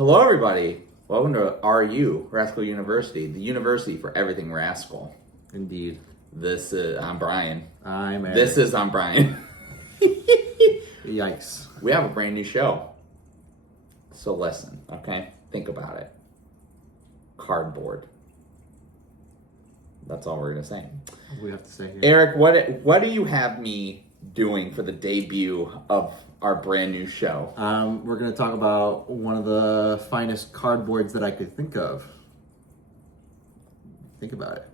Hello, everybody. Welcome to RU, Rascal University, the university for everything Rascal. Indeed. I'm Brian. I'm Erik. I'm Brian. Yikes. We have a brand new show. So listen, okay? Think about it. Cardboard. That's all we're going to say. What do we have to say here? Erik, what do you have me doing for the debut of our brand new show? We're going to talk about one of the finest cardboards that I could think of. Think about it.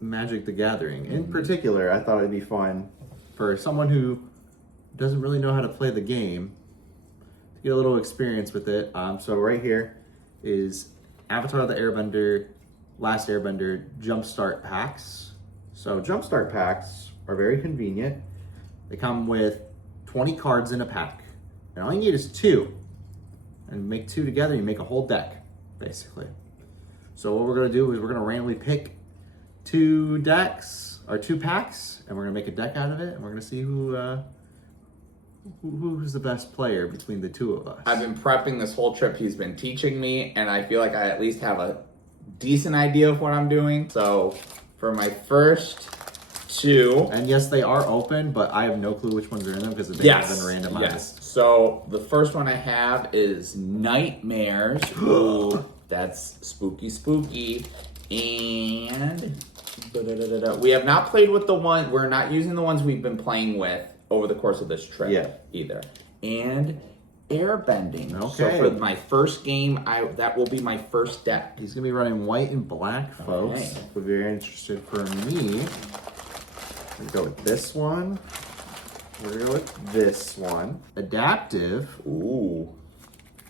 Magic the Gathering. In particular, I thought it'd be fun for someone who doesn't really know how to play the game to get a little experience with it. So right here is Avatar the Airbender, Last Airbender Jumpstart packs. So Jumpstart packs are very convenient. They come with 20 cards in a pack. And all you need is 2. And make 2 together, you make a whole deck, basically. So what we're gonna do is we're gonna randomly pick 2 decks, or 2 packs, and we're gonna make a deck out of it, and we're gonna see who's the best player between the 2 of us. I've been prepping this whole trip. He's been teaching me, and I feel like I at least have a decent idea of what I'm doing. So for my first 2, And yes, they are open, but I have no clue which ones are in them because they have been randomized. Yes. So the first one I have is Nightmares. Ooh, that's spooky. And we have not played with the one. We're not using the ones we've been playing with over the course of this trip either. And airbending. Okay. So for my first game, that will be my first deck. He's gonna be running white and black, folks. Okay. If you're very interested for me, we're gonna go with this one. We're gonna go with this one. Adaptive. Ooh.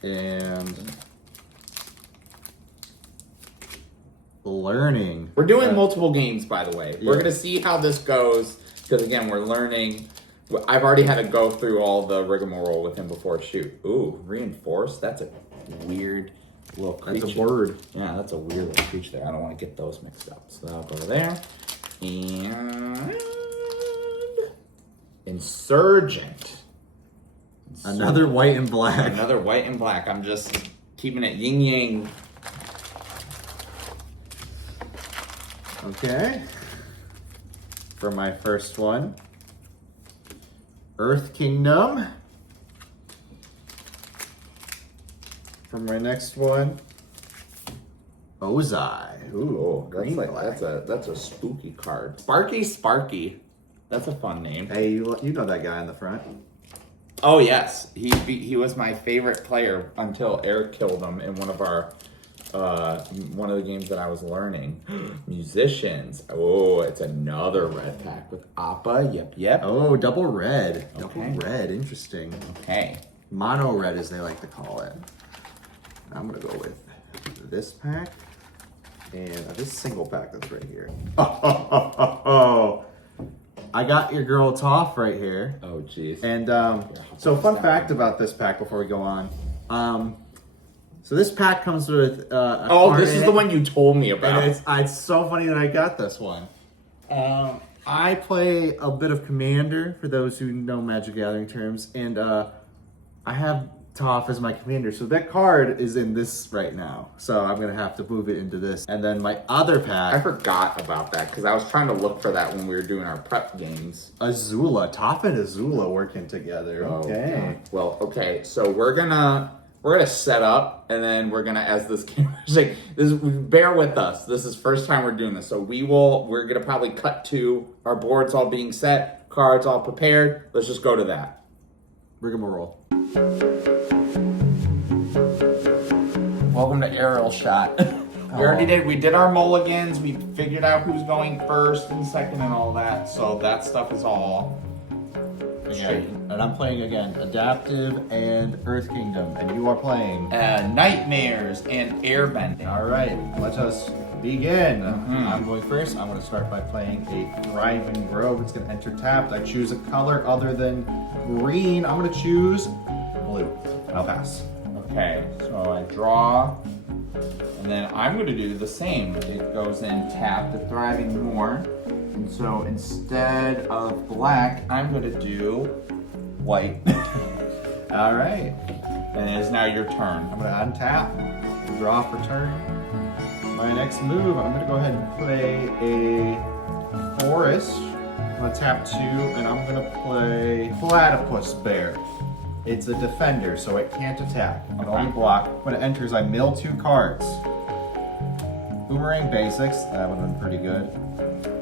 And learning. We're doing multiple games, by the way. We're Yeah. going to see how this goes, because again, we're learning. I've already had to go through all the rigmarole with him before shoot. Ooh, reinforced? That's a weird little creature. That's a word. Yeah, that's a weird little creature there. I don't want to get those mixed up. So that'll go there. And Insurgent. Another white and black. Another white and black. I'm just keeping it yin-yang. Okay. For my first one, Earth Kingdom. For my next one, Ozai. Ooh, green black. that's a spooky card. Sparky. That's a fun name. Hey, you know that guy in the front? Oh yes, he was my favorite player until Erik killed him in one of the games that I was learning. Musicians. Oh, it's another red pack with Appa. Yep. Oh, double red. Okay. Double red. Interesting. Okay. Mono red, as they like to call it. I'm gonna go with this pack and this single pack that's right here. Oh, I got your girl Toph right here. Oh jeez. And so fun fact about this pack before we go on. So this pack comes with a card this is in the it, one you told me about. and it's so funny that I got this one. I play a bit of Commander, for those who know Magic the Gathering terms, and I have Toph as my commander. So that card is in this right now. So I'm gonna have to move it into this. And then my other I pack, forgot about that because I was trying to look for that when we were doing our prep games. Azula, Toph and Azula working together. Okay. Well, okay. So we're gonna set up, and then we're gonna, as this game, like this. Bear with us. This is first time we're doing this, so we're gonna probably cut to our boards all being set, cards all prepared. Let's just go to that. Rigmarole. Welcome to Aerial Shot. We did our mulligans. We figured out who's going first and second and all that. So that stuff is all straight. And I'm playing again Adaptive and Earth Kingdom, and you are playing Nightmares and Airbending. All right, let us begin. Mhm. I'm going first. I'm going to start by playing a Thriving Grove. It's going to enter tapped. I choose a color other than green. I'm going to choose blue. I'll pass. Okay, so I draw, and then I'm going to do the same. It goes in tap to Thriving More. And so instead of black, I'm going to do white. All right. And it is now your turn. I'm gonna untap, draw for turn. My next move, I'm gonna go ahead and play a forest. I'm gonna tap 2, and I'm gonna play Platypus Bear. It's a defender, so it can't attack. It can only block. When it enters, I mill 2 cards. Boomerang Basics, that would have been pretty good.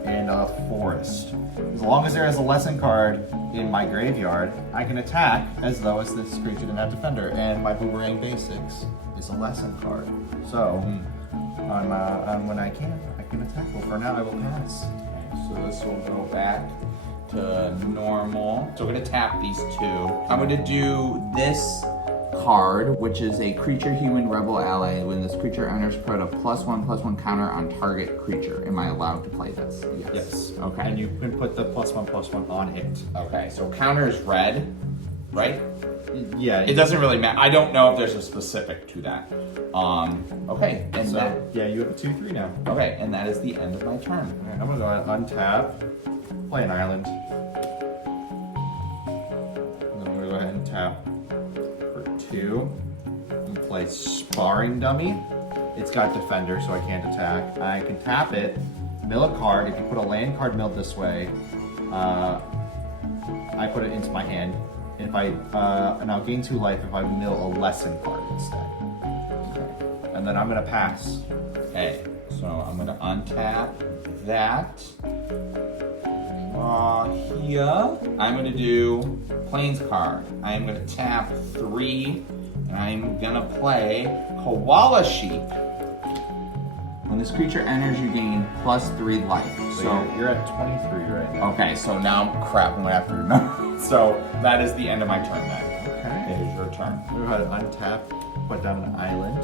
And a forest. As long as there is a lesson card in my graveyard, I can attack as though as this creature didn't have defender. And my Boomerang Basics is a lesson card. So, when I can attack. Well, for now, I will pass. Okay, so this will go back to normal. So we're gonna tap these 2. I'm gonna do this card, which is a creature human rebel ally. When this creature enters, put a +1/+1 counter on target creature. Am I allowed to play this? Yes. Okay. And you can put the +1/+1 on it. Okay, so counter is red, right? Yeah. It doesn't really matter. I don't know if there's a specific to that. Okay, and So, that, yeah, you have a 2/3 now. okay, and that is the end of my turn. Alright, I'm gonna go ahead and untap, play an island. And then I'm gonna go ahead and tap for 2. And play Sparring Dummy. It's got defender, so I can't attack. I can tap it, mill a card. If you put a land card milled this way, I put it into my hand. If and I'll gain 2 life if I mill a lesson card instead. And then I'm gonna pass. Okay, so I'm gonna untap that. Here, I'm gonna do Plains card. I am gonna tap 3, and I'm gonna play Koala Sheep. When this creature enters, you gain +3 life. So you're at 23 right now. Okay, so now, crap, I'm gonna have to remember. So that is the end of my turn then. Okay. It is your turn. I'm gonna go ahead and untap, put down an island.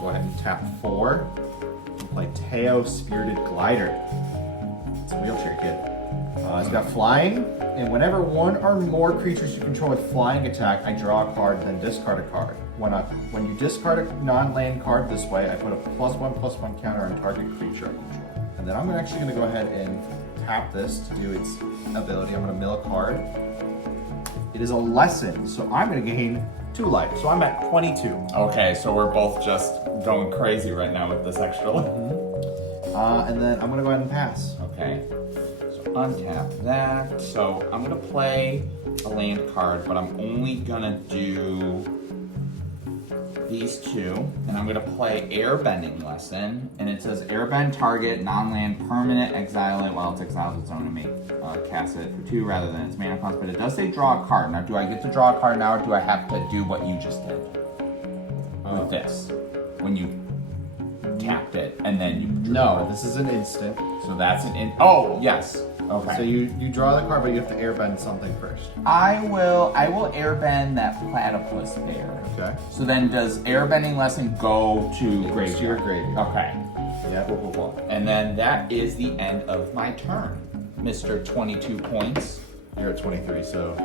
Go ahead and tap 4. And play Teo Spirited Glider. It's a wheelchair kid. It's got flying, and whenever 1 or more creatures you control with flying attack, I draw a card, then discard a card. When you discard a non-land card this way, I put a +1/+1 counter on target creature I control. And then I'm actually gonna go ahead and tap this to do its ability. I'm gonna mill a card. It is a lesson, so I'm gonna gain 2 life. So I'm at 22. Okay, so we're both just going crazy right now with this extra life. And then I'm gonna go ahead and pass. Okay, so untap that. So I'm gonna play a land card, but I'm only gonna do these 2, and I'm gonna play Airbending Lesson, and it says airbend target non-land permanent, exile it while it's exiled its own and cast it for 2 rather than its mana cost. But it does say draw a card. Now, do I get to draw a card now, or do I have to do what you just did with this when you tapped it and then you drew No, this is an instant. So that's an oh yes. Okay. So you draw the card, but you have to airbend something first. I will airbend that platypus bear. Okay. So then does airbending lesson go to graveyard? To your graveyard. Okay. Yeah. Cool. And then that is the end of my turn. Mr. 22 points. You're at 23, so go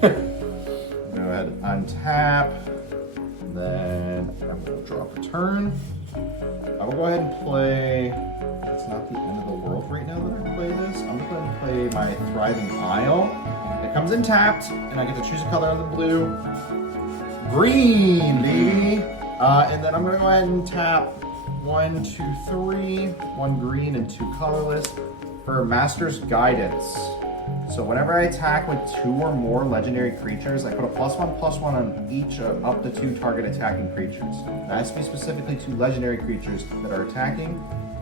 ahead and untap. Then I'm going to draw up a turn. I will go ahead and play. It's not the end of the world right now that I play this. I'm going to play my Thriving Isle. It comes in tapped, and I get to choose a color on the blue. Green, baby! And then I'm going to go ahead and tap 1, 2, 3, 1 green and 2 colorless for Master's Guidance. So whenever I attack with 2 or more legendary creatures, I put a +1/+1 on each of up to 2 target attacking creatures. It has to be specifically 2 legendary creatures that are attacking.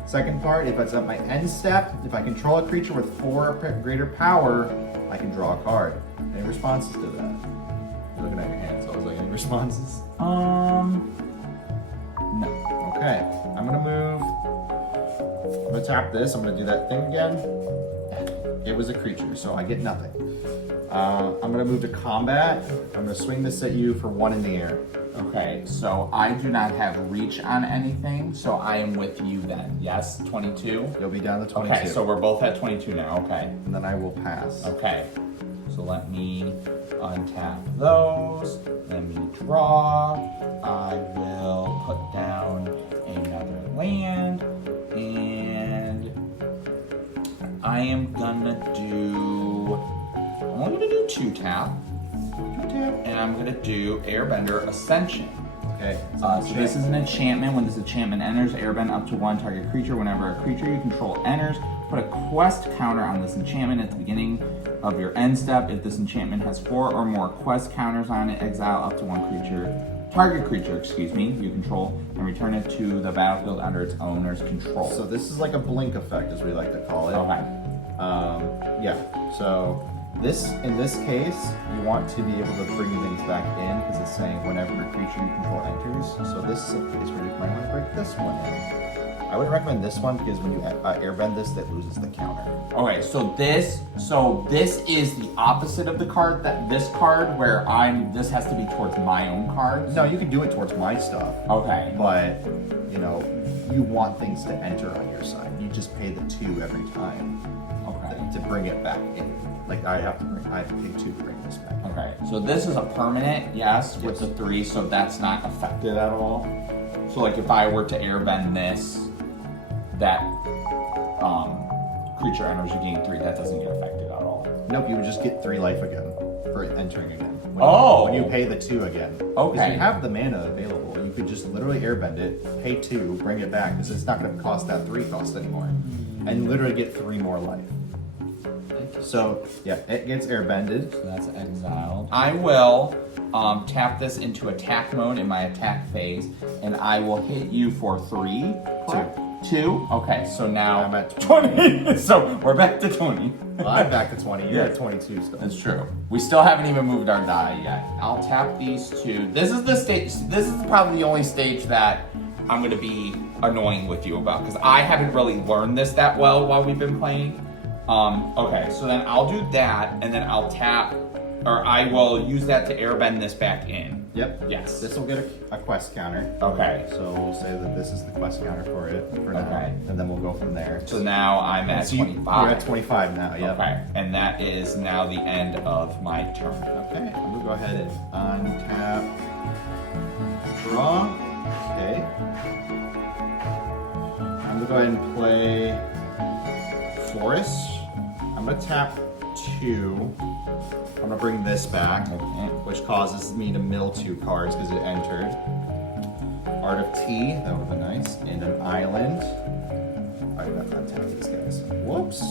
Second part, if it's at my end step, if I control a creature with 4 or greater power, I can draw a card. Any responses to that? You're looking at your hands, so I was like, any responses? No. Okay, I'm gonna move. I'm gonna tap this, I'm gonna do that thing again. It was a creature, so I get nothing. I'm gonna move to combat. I'm gonna swing this at you for 1 in the air. Okay, so I do not have reach on anything, so I am with you then. Yes, 22? You'll be down to 22. Okay, so we're both at 22 now, okay. And then I will pass. Okay, so let me untap those, let me draw. I will put down another land, and I am gonna do, I'm only gonna do 2 tap. And I'm gonna do Airbender Ascension. Okay. So this is an enchantment. When this enchantment enters, airbend up to 1 target creature. Whenever a creature you control enters, put a quest counter on this enchantment at the beginning of your end step. If this enchantment has 4 or more quest counters on it, exile up to 1 target creature, you control, and return it to the battlefield under its owner's control. So this is like a blink effect, as we like to call it. Okay. Yeah. So in this case, you want to be able to bring things back in because it's saying whenever a creature you control enters. So this is a case where you might want to break this one in. I would recommend this one because when you airbend this, that loses the counter. Okay, so this is the opposite of the card. This card where this has to be towards my own cards. No, you can do it towards my stuff. Okay. But you want things to enter on your side. You just pay the 2 every time. Okay. To bring it back in. Like I have to pay 2 to bring this back. Okay. So this is a permanent, yes, with the 3, so that's not affected at all. So like if I were to airbend this, that creature enters, you gain 3. That doesn't get affected at all. Nope, you would just get 3 life again for entering again. When you pay the 2 again. Okay. Because you have the mana available. You could just literally airbend it, pay 2, bring it back, because it's not going to cost that 3 cost anymore. And literally get 3 more life. So, yeah, it gets airbended. So that's exiled. I will tap this into attack mode in my attack phase, and I will hit you for 3. 2? Okay, so now I'm at 20. So we're back to 20. Well, I'm back to 20. You're at 22 still. That's true. We still haven't even moved our die yet. I'll tap these 2. This is the stage. This is probably the only stage that I'm going to be annoying with you about because I haven't really learned this that well while we've been playing. Okay, so then I'll do that, and then I'll tap, or I will use that to airbend this back in. Yep. Yes. This will get a quest counter. Okay. So we'll say that this is the quest counter for it for now. Okay. And then we'll go from there. So now I'm at 25. You're at 25 now, yep. Okay, and that is now the end of my turn. Okay, I'm gonna go ahead and untap, draw. Okay. I'm gonna go ahead and play Forest. I'm gonna tap 2. I'm gonna bring this back, which causes me to mill 2 cards because it entered. Art of Tea, that would have been nice, and an island. I gotta untap these guys. Whoops.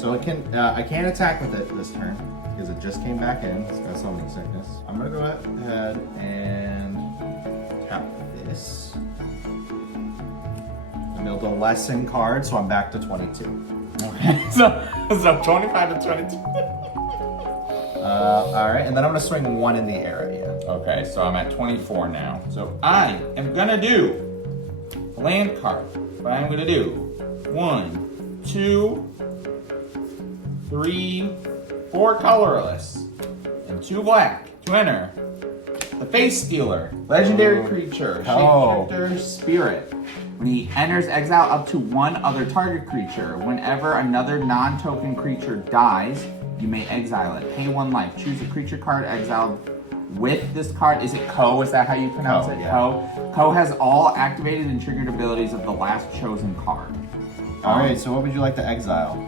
So it can, I can't attack with it this turn because it just came back in. It's got summoning sickness. I'm gonna go ahead and tap this. I milled a lesson card, so I'm back to 22. Okay, so 25 to 22. All right, and then I'm gonna swing 1 in the area. Okay, so I'm at 24 now. So I am gonna do a land card, but I'm gonna do 1, 2, 3, 4 colorless, and 2 black to enter. The Face Stealer, legendary creature, shapeshifter, spirit. When he enters, exile up to 1 other target creature. Whenever another non-token creature dies, you may exile it. Pay 1 life. Choose a creature card exiled with this card. Is it Ko? Is that how you pronounce it? Yeah. Ko. Ko has all activated and triggered abilities of the last chosen card. All right, so what would you like to exile?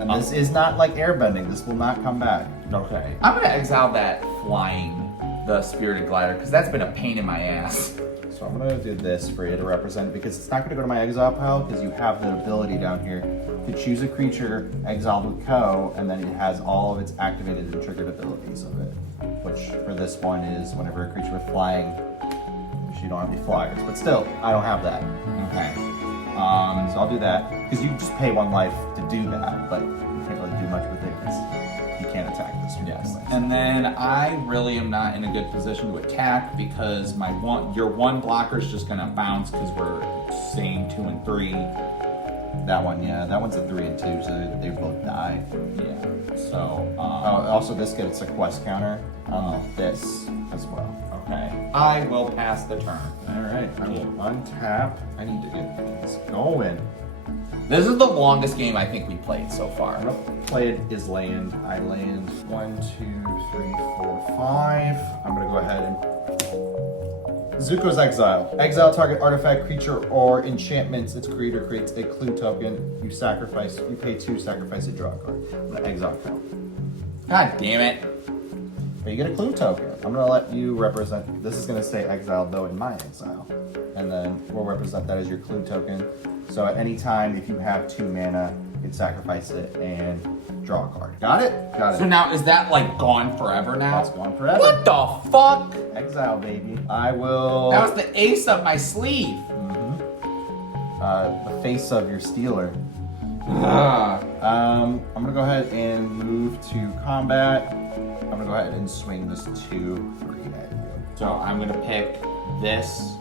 And this is not like airbending. This will not come back. Okay. I'm gonna exile that flying, the spirited glider, because that's been a pain in my ass. So I'm gonna do this for you to represent it because it's not gonna go to my exile pile because you have the ability down here to choose a creature exiled with Ko, and then it has all of its activated and triggered abilities of it. Which for this one is whenever a creature with flying, which you don't have any flyers, but still, I don't have that. Okay. So I'll do that because you just pay 1 life to do that, but you can't really do much with it because you can't attack this. Yes. And then I really am not in a good position to attack because your 1 blocker is just gonna bounce because we're saying 2 and 3. That one, yeah, that one's a 3 and 2, so they both die. Yeah. So. Also, this gets a quest counter on this as well. Okay. I will pass the turn. All right, I will untap. I need to get things going. This is the longest game I think we played so far. I'm gonna play it is land. I land 1, 2, 3, 4, 5. I'm gonna go ahead and Zuko's Exile. Exile target artifact, creature, or enchantments its creator creates a clue token. You pay 2, sacrifice a draw card. I'm gonna exile Ko. God damn it. But you get a clue token. I'm gonna let you represent, this is gonna say exiled though in my exile. And then we'll represent that as your clue token. So at any time, if you have 2 mana, you can sacrifice it and draw a card. Got it? Got it. So now, is that like gone forever now? That's gone forever. What the fuck? Exile, baby. I will... That was the ace up my sleeve. The face of your Stealer. Ah. I'm gonna go ahead and move to combat. I'm gonna go ahead and swing this 2/3 at you. So I'm gonna pick this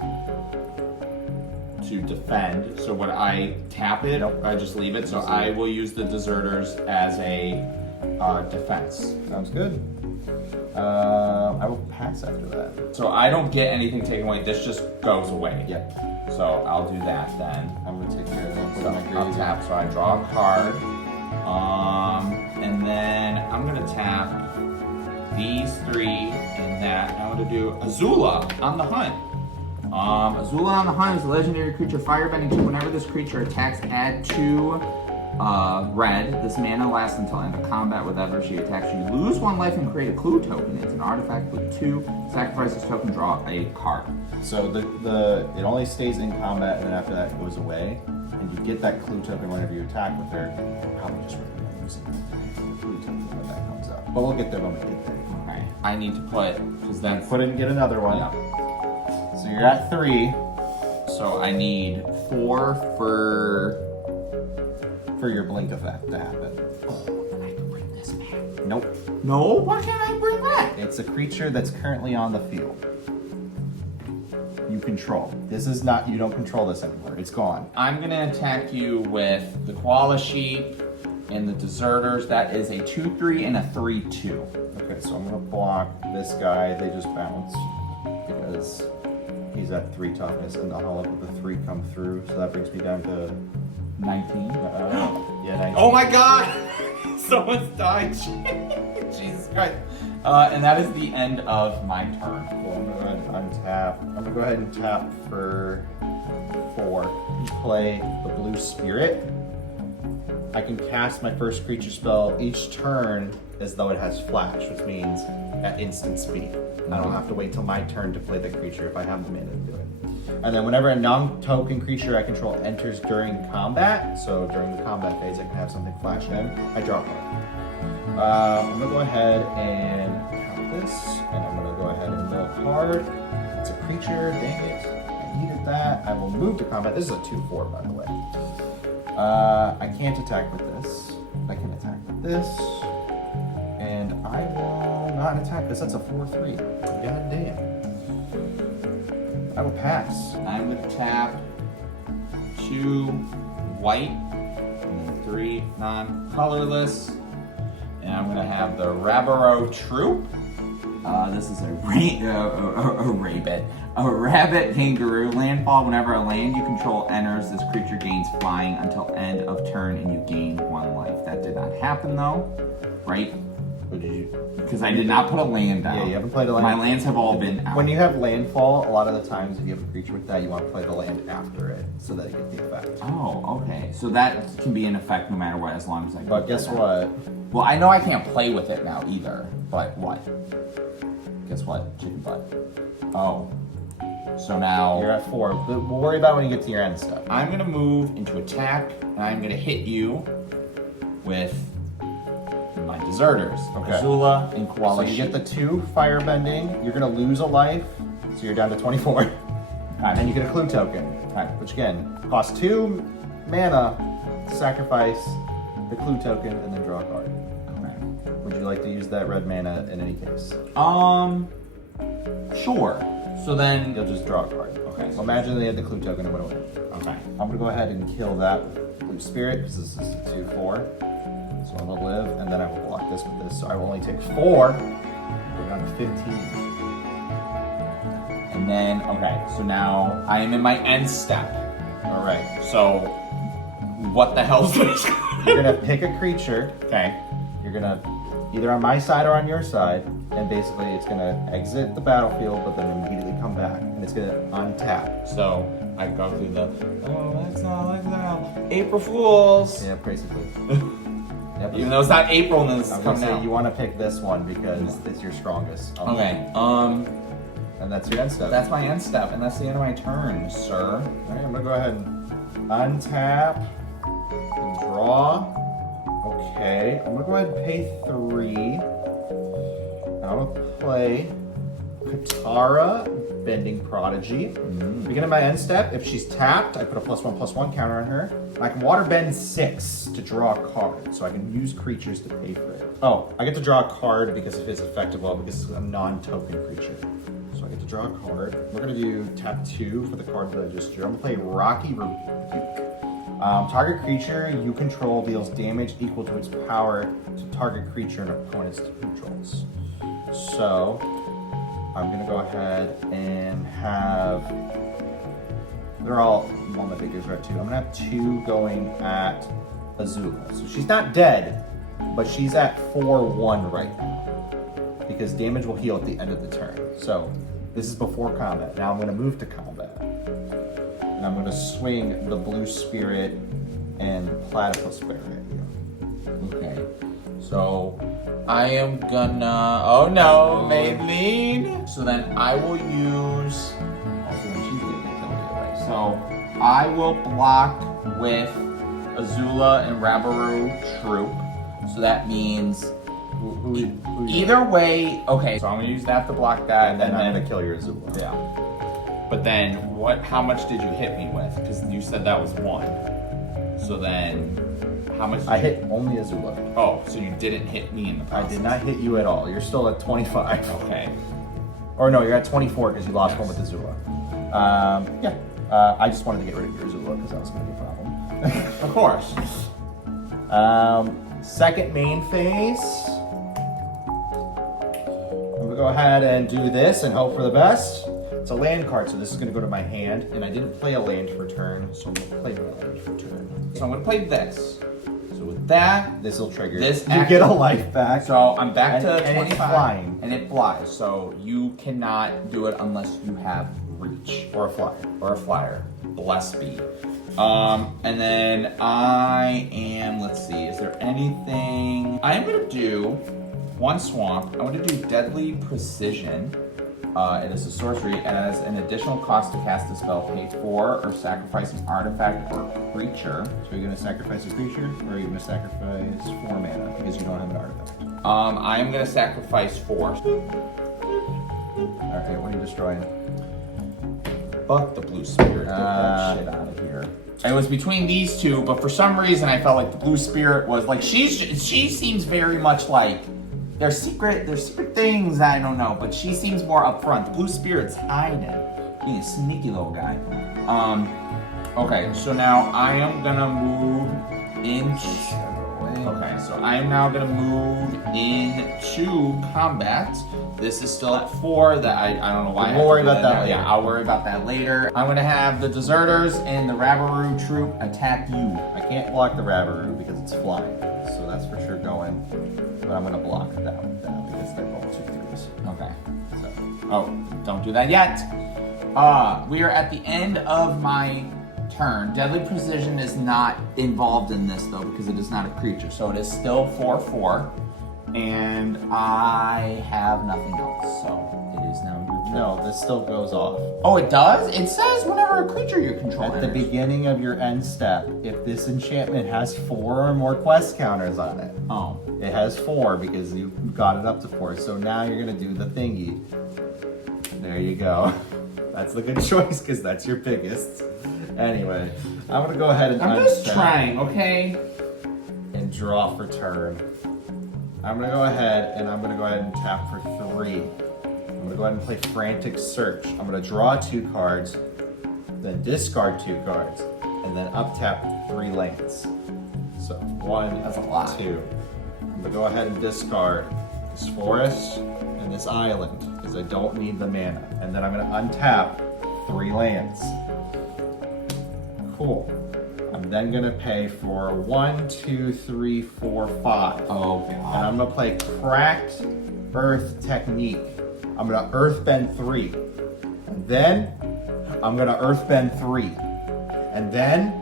to defend. So when I tap it, Nope. I just leave it. So I will use the deserters as a defense. Sounds good. I will pass after that. So I don't get anything taken away. This just goes away. Yep. So I'll do that then. I'm gonna take care of that. Put So on my I'll grade. tap. So I draw a card. And then I'm gonna tap these 3 and that. I'm gonna do Azula on the Hunt. Azula on the Hunt is a legendary creature, firebending 2. Whenever this creature attacks, add 2 red. This mana lasts until end of combat. Whenever she attacks, you lose 1 life and create a clue token. It's an artifact with 2. Sacrifice this token, draw a card. So it only stays in combat, and then after that it goes away. And you get that clue token whenever you attack with her. Probably just recommend using the clue token when that comes up. But we'll get there when we get there. Okay. I need to put, because then Put it and get another one. Yeah. So you're at 3 So I need 4 for your blink effect to happen. I can bring this back. Nope. No, why can't I bring that? It's a creature that's currently on the field. You control. This is not, you don't control this anymore. It's gone. I'm gonna attack you with the Koala Sheep and the Deserters. That is a 2/3 and a 3/2. Okay, so I'm gonna block this guy. They just bounce because he's at 3 toughness, and I'll let the 3 come through. So that brings me down to 19. yeah, 19. Oh my god! Someone's died. Jesus Christ. And that is the end of my turn. Cool. I'm gonna go ahead and untap. I'm gonna go ahead and tap for 4. Play the Blue Spirit. I can cast my first creature spell each turn as though it has flash, which means at instant speed. I don't have to wait till my turn to play the creature if I have the mana to do it. And then whenever a non-token creature I control enters during combat, so during the combat phase I can have something flash in, I draw a card. I'm gonna go ahead and count this, and I'm gonna go ahead and mill a card. It's a creature, dang it. I needed that. I will move to combat. This is a 2/4, by the way. I can't attack with this. I can attack with this. And I will not attack this. That's a 4/3. God damn. I will pass. I'm gonna tap 2 white and 3 non-colorless. And I'm gonna have the Rabaro Troop. This is a rabbit kangaroo. Landfall. Whenever a land you control enters, this creature gains flying until end of turn, and you gain 1 life. That did not happen though, right? What did you? Because I did not put a land down. Yeah, you haven't played a land. My lands have all been out. When you have landfall, a lot of the times if you have a creature with that, you want to play the land after it so that you get the effect. Oh, okay. So that can be in effect no matter what, as long as I. But guess what? Well, I know I can't play with it now either. But what? Guess what? Chicken butt. Oh. So now You're at 4. But we'll worry about when you get to your end step. I'm gonna move into attack, and I'm gonna hit you with my deserters. Okay. Azula and So Koala you get Sheep. the 2 firebending. You're gonna lose a life, so you're down to 24. And then you get a clue token, which again costs 2 mana. Sacrifice the clue token and then draw a card. Okay. Would you like to use that red mana in any case? Sure. So then You'll just draw a card. Okay. So imagine they had the clue token and went away. Okay. I'm gonna go ahead and kill that with Blue Spirit because this is a 2/4. So I will live, and then I will block this with this. So I will only take 4. Go down to 15. And then so now I am in my end step. All right. So what the hell is this? You're gonna pick a creature. Okay. You're gonna either on my side or on your side, and basically it's gonna exit the battlefield, but then immediately come back, and it's gonna untap. So I go through the that's not like that. April Fools. Yeah, basically. Yep. Even though it's not April and it's I'm gonna coming say out. you want to pick this one because it's your strongest. Okay. And that's your end step. That's my end step, and that's the end of my turn, sir. All right, I'm gonna go ahead and untap and draw. Okay, I'm gonna go ahead and pay 3. And I'm gonna play Katara, Bending Prodigy. Beginning of my end step, if she's tapped, I put a +1/+1 counter on her. I can water bend 6 to draw a card, so I can use creatures to pay for it. Oh, I get to draw a card because of his effective well, because it's a non-token creature. So I get to draw a card. We're gonna do tap 2 for the card that I just drew. I'm gonna play Rocky Rebuke. Target creature you control deals damage equal to its power to target creature and opponent's controls. So I'm gonna go ahead and have. They're all on the figures right too. I'm gonna have 2 going at Azula. So she's not dead, but she's at 4/1 right now because damage will heal at the end of the turn. So this is before combat. Now I'm gonna move to combat. And I'm gonna swing the blue spirit and platypus bear at you. Okay. So I am gonna. Oh no, Maylene. So then I will use. Also, when she's getting killed anyway. So I will block with Azula and Rabaru Troop. So that means either way. Okay. So I'm gonna use that to block that, And then I'm gonna kill your Azula. Yeah. But then what? How much did you hit me with? Because you said that was 1. So then, how much? I hit only Azula. Oh, so you didn't hit me in the I process. did not hit you at all. You're still at 25. Okay. Or no, you're at 24 because you lost one with Azula. Yeah. I just wanted to get rid of your Azula because that was going to be a problem. Of course. Second main phase. I'm gonna go ahead and do this and hope for the best. It's a land card, so this is gonna go to my hand, and I didn't play a land for turn, so I'm gonna play my land for turn. So I'm gonna play this. So with that, This will trigger. This you get a life back. so I'm back And- to and it's 25. flying. And it flies. So you cannot do it unless you have reach Or a flyer. or a flyer. Bless be. And then I am. Let's see. Is there anything? I am gonna do 1 swamp. I'm gonna do Deadly Precision. It is a sorcery. It has an additional cost to cast a spell, pay 4, or sacrifice an artifact or creature. So you're gonna sacrifice a creature, or are you gonna sacrifice 4 mana because you don't have an artifact? I am gonna sacrifice 4. Alright, what are you destroying? Fuck the blue spirit. Get that shit out of here. It was between these two, but for some reason I felt like the blue spirit was like she seems very much like there's secret things I don't know, but she seems more upfront. The blue spirit's hiding, being a sneaky little guy. Okay, so now I am gonna move into. Okay, so I am now gonna move into combat. This is still at 4. That I don't know why. I We'll have to worry do about that now. later. Yeah, I'll worry about that later. I'm gonna have the deserters and the Rabaru troop attack you. I can't block the Rabaru because it's flying, so that's for sure going. But I'm gonna block that with that because they're both 2/3s. Okay. So Oh, don't do that yet. We are at the end of my turn. Deadly Precision is not involved in this though because it is not a creature, so it is still 4/4, and I have nothing else. So it is now your turn. no, this still goes off. Oh, it does? It says whenever a creature you control At the enters. beginning of your end step, if this enchantment has 4 or more quest counters on it, Oh. it has 4 because you got it up to 4. So now you're gonna do the thingy. There you go. That's the good choice because that's your biggest. Anyway, I'm gonna go ahead and I'm just unstep trying, okay? and draw for turn. I'm gonna go ahead and tap for 3. I'm gonna go ahead and play Frantic Search. I'm gonna draw 2 cards, then discard 2 cards, and then up tap 3 lands. So 1, That's a lot. 2. I'm gonna go ahead and discard this forest and this island because I don't need the mana. And then I'm gonna untap 3 lands. Cool. I'm then gonna pay for 1, 2, 3, 4, 5. Oh, And God. I'm gonna play Cracked Earth Technique. I'm gonna Earthbend 3. And then I'm gonna Earthbend 3. And then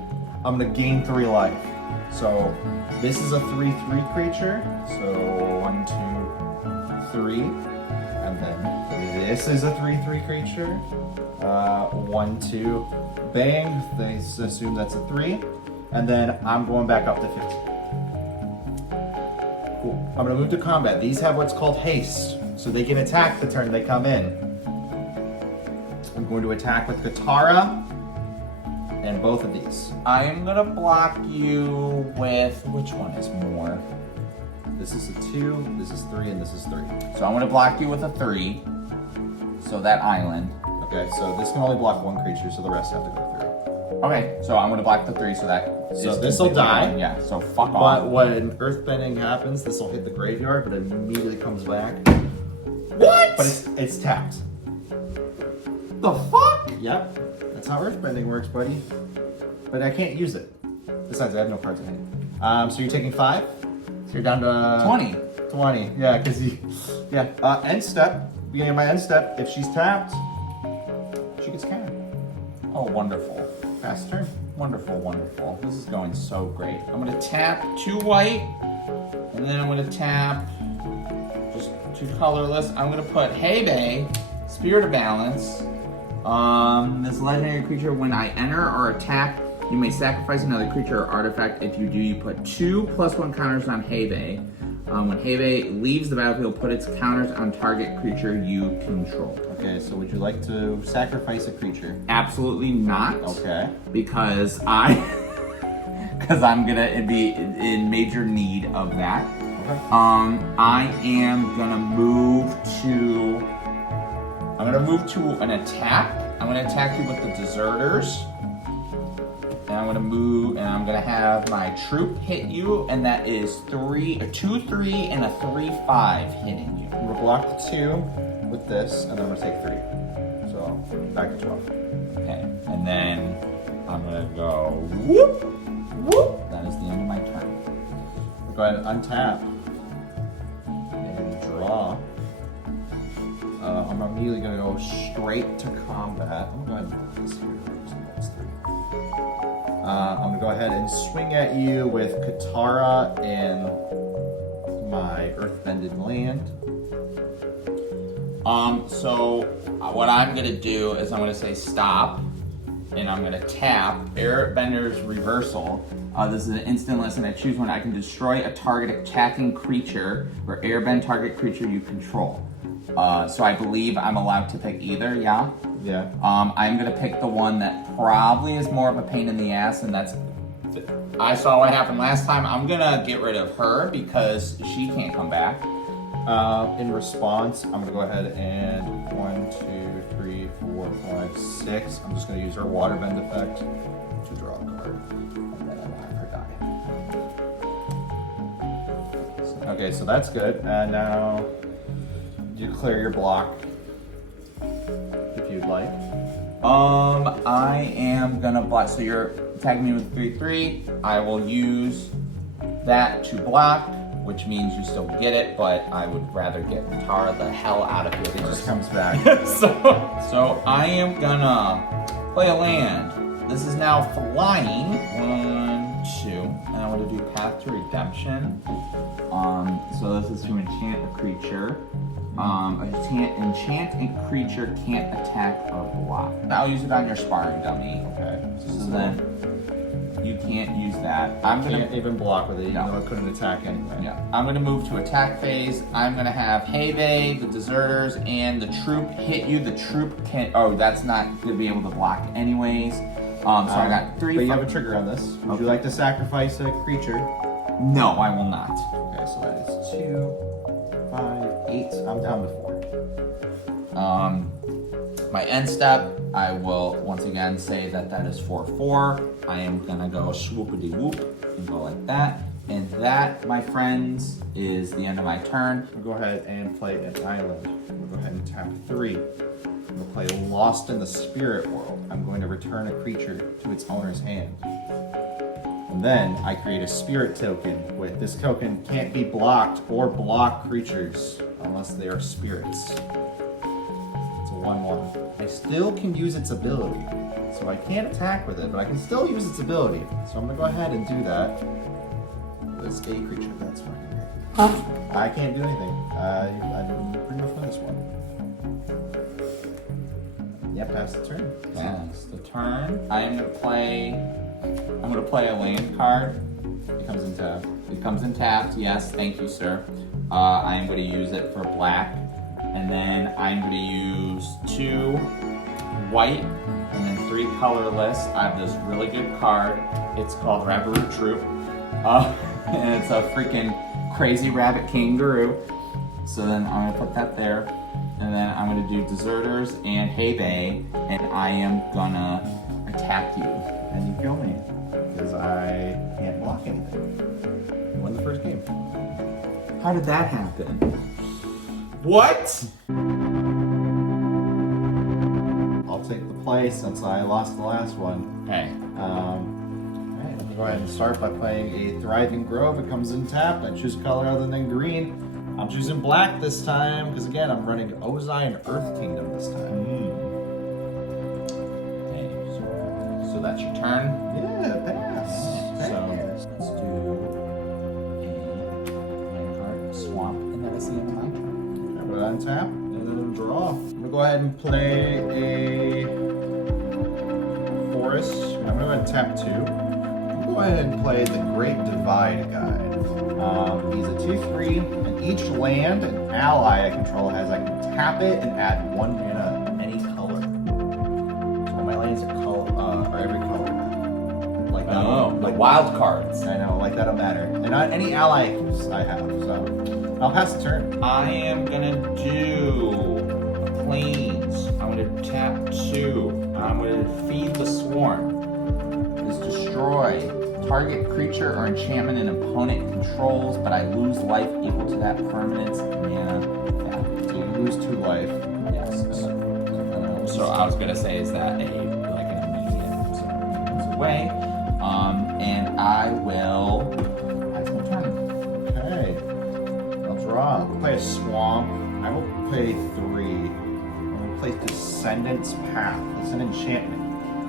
I'm gonna gain 3 life. So this is a 3/3 creature. So 1, 2, 3. And then this is a 3/3 creature. 1, 2, bang. They assume that's a 3. And then I'm going back up to 15. Cool. I'm gonna move to combat. These have what's called haste, so they can attack the turn they come in. I'm going to attack with Katara and both of these. I am gonna block you with, which one is more? This is a 2, this is 3, and this is 3. So I'm gonna block you with a 3. So that island. Okay, so this can only block one creature, so the rest have to go through. Okay, so I'm gonna block the 3, so that. So is this'll completely die. fine. Yeah. So fuck But off. when earthbending happens, this will hit the graveyard, but it immediately comes back. What? But it's tapped. The fuck? Yep, that's how earthbending works, buddy. But I can't use it. Besides, I have no cards in hand. So you're taking 5. So you're down to 20. 20. Yeah, because end step. Beginning of my end step. If she's tapped, she gets countered. Oh, wonderful. Fast turn. Wonderful, wonderful. This is going so great. I'm gonna tap 2 white, and then I'm gonna tap just 2 colorless. I'm gonna put Hey Bay, Spirit of Balance. This legendary creature, when I enter or attack, you may sacrifice another creature or artifact. If you do, you put 2 +1 counters on Hey Bay. When Hey Bay leaves the battlefield, put its counters on target creature you control. Okay, so would you like to sacrifice a creature? Absolutely not. Okay. Because I'm gonna be in major need of that. Okay. I am gonna move to. I'm gonna move to an attack. I'm gonna attack you with the deserters. And I'm gonna move, and I'm gonna have my troop hit you, and that is a 2/3 and a 3/5 hitting you. I'm gonna block the 2 with this, and then I'm gonna take 3. So back to 12. Okay, and then I'm gonna go whoop, whoop. That is the end of my turn. Go ahead and untap and draw. I'm immediately gonna go straight to combat. I'm gonna go ahead and put this here. I'm gonna go ahead and swing at you with Katara and my Earthbended land. So what I'm gonna do is I'm gonna say stop, and I'm gonna tap Airbender's Reversal. This is an instant list, and I choose one. I can destroy a target attacking creature or airbend target creature you control. So I believe I'm allowed to pick either, yeah? Yeah. I'm gonna pick the one that probably is more of a pain in the ass, and that's. I saw what happened last time. I'm gonna get rid of her because she can't come back. In response, I'm gonna go ahead and 1, 2, 3, 4, 5, 6. I'm just gonna use her Waterbend effect to draw a card. And then I'll have her die. Okay, so that's good. And now you clear your block if you'd like. I am gonna block. So you're attacking me with 3/3. I will use that to block, which means you still get it, but I would rather get Tara the hell out of here. It just comes back. So I am gonna play a land. This is now flying. 1, 2, and I'm gonna do Path to Redemption. So this is to enchant a creature. Enchant a creature can't attack or block. I'll use it on your sparring dummy. Okay. So then you can't use that. I'm gonna Can't even block with it, even No. though it couldn't attack anyway. Yeah, I'm gonna move to attack phase. I'm gonna have Hey Bay, the deserters, and the troop hit you. The troop can. Oh, that's not gonna be able to block anyways. So I got 3. But you have a trigger on this. Would you like to sacrifice a creature? No, I will not. Okay, so that is 2, 5, 8. I'm down to 4. My end step, I will once again say that is 4/4. I am gonna go swoopity whoop and go like that. And that, my friends, is the end of my turn. We'll go ahead and play an island. We'll go ahead and tap 3. We'll play Lost in the Spirit World. I'm going to return a creature to its owner's hand. And then I create a spirit token with this token can't be blocked or block creatures unless they are spirits. It's a 1/1. I still can use its ability. So I can't attack with it, but I can still use its ability. So I'm gonna go ahead and do that. It's a creature, that's fucking great. I can't do anything. I'm pretty much for this one. Yep, pass the turn. Pass the turn. I'm gonna play a land card. It comes in tab. It comes in tapped, yes, thank you, sir. I am going to use it for black, and then I'm going to use 2 white, and then 3 colorless. I have this really good card. It's called Rabbit Troop, and it's a freaking crazy rabbit kangaroo. So then I'm going to put that there, and then I'm going to do Deserters and Hay Bay, and I am going to attack you, and you kill me. Because I can't block anything. You won the first game. How did that happen? What? I'll take the play since I lost the last one. Hey. Alright, let me go ahead and start by playing a Thriving Grove. It comes in tapped. I choose a color other than green. I'm choosing black this time, because again, I'm running Ozai and Earth Kingdom this time. Hey, so that's your turn. Yeah, pass. So let's do a land card, swamp, and then it's the end of my turn. I'm going to untap and then draw. I'm going to go ahead and play a forest. I'm going to untap 2. I'm going to go ahead and play the Great Divide Guide. He's a 2/3, and each land and ally I control has, I can tap it and add 1 mana of any color. So my lands are every color. Like that. Oh, the wild cards. I know, like that'll matter. And not any allies I have, so I'll pass the turn. I am gonna do planes. I'm gonna tap 2. I'm gonna feed the swarm. Is destroy target creature or enchantment an opponent controls, but I lose life equal to that permanent's mana. Yeah. So you lose 2 life. Yes. So I was gonna say, is that like an immediate? So it goes away. And I will. That's my turn. Okay. I'll draw. I'll play a swamp. I will play 3. I'll play Descendant's Path. It's an enchantment.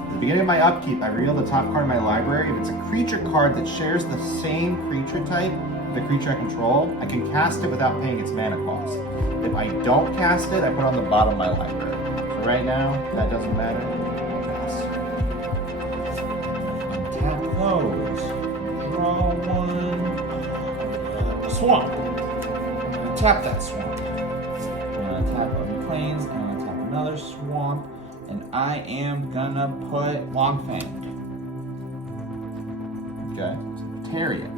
At the beginning of my upkeep, I reveal the top card of my library. If it's a creature card that shares the same creature type with the creature I control, I can cast it without paying its mana cost. If I don't cast it, I put it on the bottom of my library. So right now, that doesn't matter. Pass. Tap those. Draw 1. Swamp. Tap that swamp. I'm gonna tap other planes. I'm gonna tap another swamp. And I am gonna put Longfang. Okay. Tarian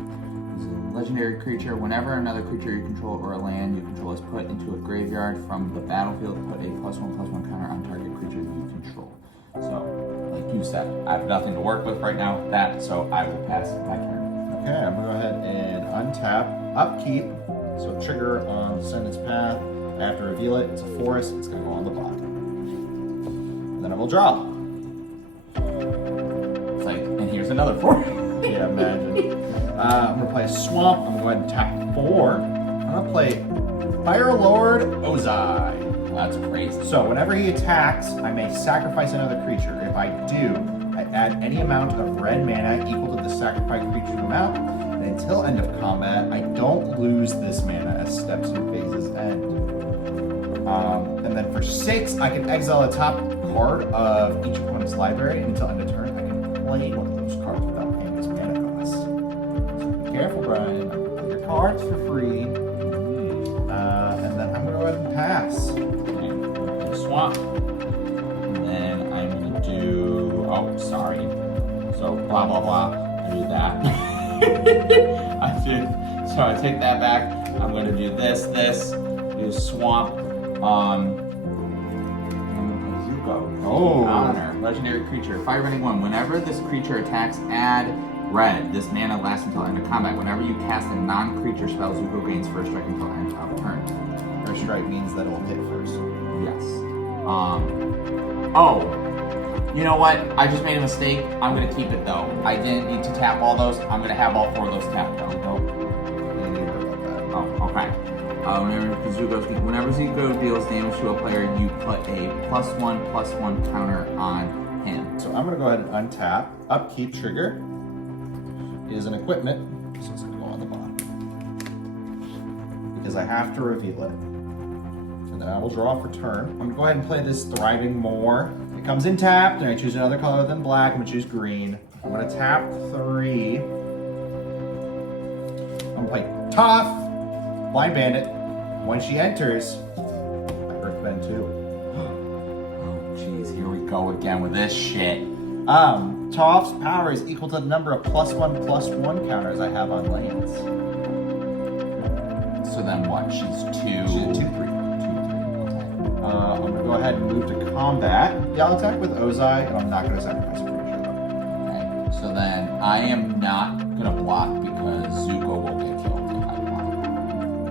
is a legendary creature. Whenever another creature you control or a land you control is put into a graveyard from the battlefield, put a +1/+1 counter on target creature you control. So, like you said, I have nothing to work with right now with that, so I will pass my turn. Okay, I'm gonna go ahead and untap, upkeep, so trigger on Descendant's Path. I have to reveal it. It's a forest. It's gonna go on the bottom. And then I will draw. It's like, and here's another 4. Yeah, imagine. I'm gonna play a swamp. I'm gonna go ahead and tap 4. I'm gonna play Fire Lord Ozai. That's crazy. So whenever he attacks, I may sacrifice another creature. If I do, I add any amount of red mana equal to the sacrificed creature amount. And until end of combat, I don't lose this mana as steps and phases end. And then for 6, I can exile the top card of each opponent's library, and until end of turn, I can play one of those cards without paying its mana cost. So be careful, Brian. Play your cards for free. And then I'm gonna go ahead and pass. Okay, swamp. And then I'm gonna do. Oh, sorry. So blah blah blah. I do that. So I take that back. I'm gonna do this. Do swamp. Zuko. Oh. Honor. Legendary creature. Fire running 1. Whenever this creature attacks, add red. This mana lasts until end of combat. Whenever you cast a non-creature spell, Zuko gains first strike until end of turn. First strike means that it will hit first. Yes. Oh. You know what? I just made a mistake. I'm gonna keep it though. I didn't need to tap all those. I'm gonna have all 4 of those tapped though. Oh, okay. Whenever Zuko deals damage to a player, you put a +1/+1 counter on him. So So I'm gonna go ahead and untap. Upkeep trigger is an equipment, so it's gonna go on the bottom. Because I have to reveal it. And then I will draw for turn. I'm gonna go ahead and play this Thriving Moor. It comes in tapped, and I choose another color than black. I'm gonna choose green. I'm gonna tap 3. I'm gonna play Tough, Blind Bandit. When she enters, I Earthbend 2. Oh, jeez, here we go again with this shit. Toph's power is equal to the number of +1/+1 counters I have on lands. So then what? She's 2. She's a 2/3. 2/3. I'm gonna go ahead and move to combat. Yeah, I'll attack with Ozai, and I'm not gonna sacrifice a creature though. Okay. So then I am not gonna block because Zuko will get killed if I block.